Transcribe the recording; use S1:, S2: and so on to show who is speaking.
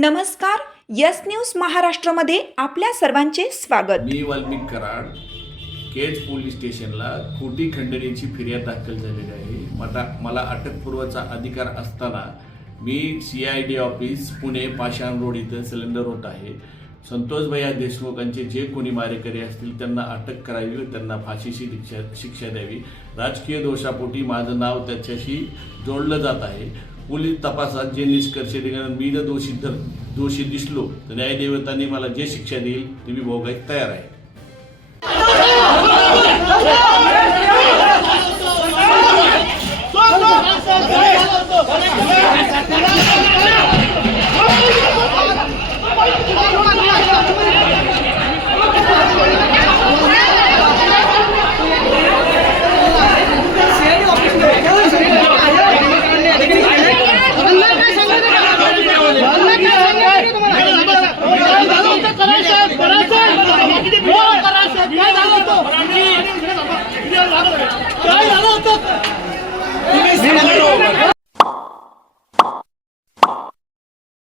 S1: नमस्कार yes news महाराष्ट्रामध्ये आपल्या सर्वांचे स्वागत.
S2: मी वाल्मिक कराड केज पोलीस स्टेशनला खोटी खंडणीची फिर्याद दाखल झालेली आहे. मला मला अटकपूर्वचा अधिकार असताना मी C I D office Pune Pashan road इथं सिलेंडर होत आहे. संतोष भैया देशमुखांचे जे कोणी मारेकरी असतील त्यांना अटक करावी व त्यांना फाशीची शिक्षा शिक्षा द्यावी. राजकीय दोषापोटी माझं नाव त्याच्याशी जोडलं जात आहे. पोलीस तपासात जे निष्कर्ष निघाले मी जर दोषी धर दोषी दिसलो तर न्यायदेवतांनी मला जे शिक्षा देईल ते मी भोगायला तयार आहे
S3: Yeah! Geil, Alter!